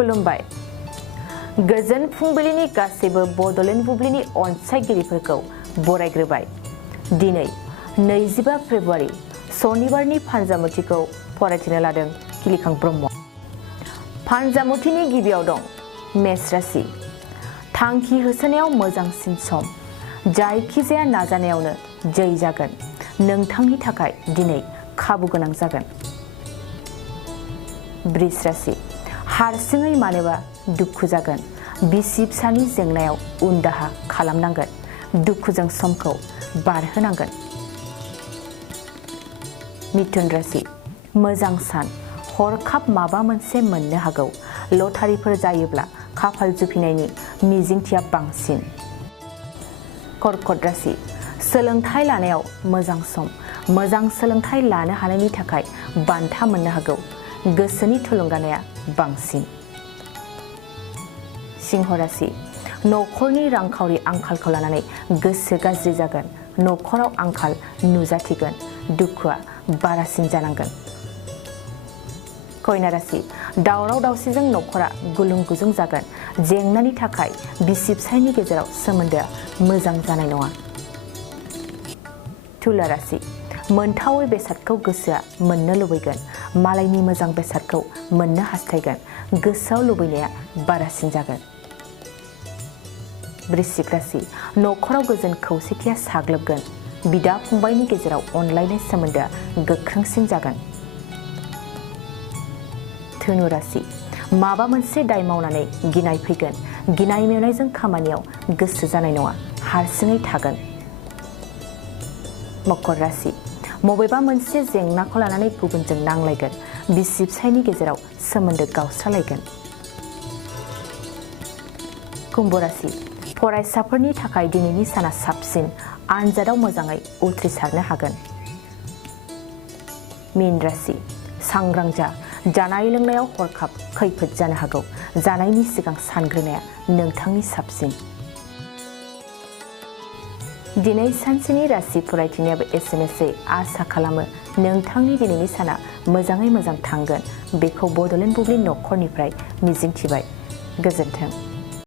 खुलुमबाय गोजोन फुंबिलिनि गासैबो बड'लेण्ड बुब्लिनि अनसायगिरिफोरखौ बरायग्रोबाय दिनै 25 फेब्रुवारि सनिबारनि फानजामुथिखौ फरायथिनो लादों किलिखां ब्रह्म। फानजामुथिनि गिबियाव दं मेष राशि। थांखि होसोनायाव मोजांसिन सम, जायखिजाया नाजानायावनो जै जागोन। नोंथांनि थाखाय दिनै खाबु गोनां जागोन। वृष राशि। हारसिङै मानोबा दुखु जागोन। बिसि फिसानि जेंनायाव उनदाहा खालामनांगोन। दुखुजों समखौ बारहोनांगोन। मिथुन राशि। मोजां सान, हरखाब माबा मोनसे मोननो हागौ। लटारिफोर जायोब्ला खाफाल जुफिनायनि मिजिंथिया बांसिन। कर्कट राशि। सोलोंथाइ लानायाव मोजां सम, मोजां सोलोंथाइ लानो हानायनि थाखाय बान्था मोननो हागौ। गोसोनि थुलुंगानाया बांसिन। सिंह राशि। न'खरनि रांखावरि आंखालखौ लानानै गोसो गाज्रि जागोन। न'खराव आंखाल नुजाथिगोन। दुखुआ बारासिन जानांगोन। कन्या राशि। दावराव दावसिजों न'खरा गुलुं गुजुं जागोन। जेंनानि थाखाय बिसि फिसायनि गेजेराव सोमोन्दोआ मोजां जानाय नङा। तुला राशि। मोनथावै बेसादखौ गोसोआ मोननो लुबैगोन। मालायनि मोजां बेसादखौ मोननो हास्थायगोन। गोसोआव लुबैनाया बारासिन जागोन। वृश्चिक राशि। न'खराव गोजोन खौसेथिया साग्लोबगोन। बिदा फंबायनि गेजेराव अनलायनाय सोमोन्दोआ गोख्रोंसिन जागोन। धनु राशि। माबा मोनसे दाय मावनानै गिनाय फैगोन। गिनाय मेवनायजों खामानियाव गोसो जानाय नङा। हारसिङै थागोन। मकर राशि। बबेबा मोनसे जेंनाखौ लानानै गुबुनजों नांलायगोन। बिसि फिसायनि गेजेराव सोमोन्दो गावस्रालायगोन। कुम्भ राशि। फरायसाफोरनि थाखाय दिनैनि साना साबसिन। आनजादाव मोजाङै उथ्रिसारनो हागोन। मीन राशि। सांग्रां जा, जानाय लोंनायाव हरखाब खैफोद जानो हागौ। जानायनि सिगां सानग्रोनाया नोंथांनि साबसिन। दिनै सानसेनि राशि फरायथिनायाबो एसेनोसै। आसा खालामो नोंथांनि दिनैनि साना मोजाङै मोजां थांगोन। बेखौ बड'लेण्ड बुब्लि न'खरनिफ्राय मिजिंथिबाय। गोजोन्थों।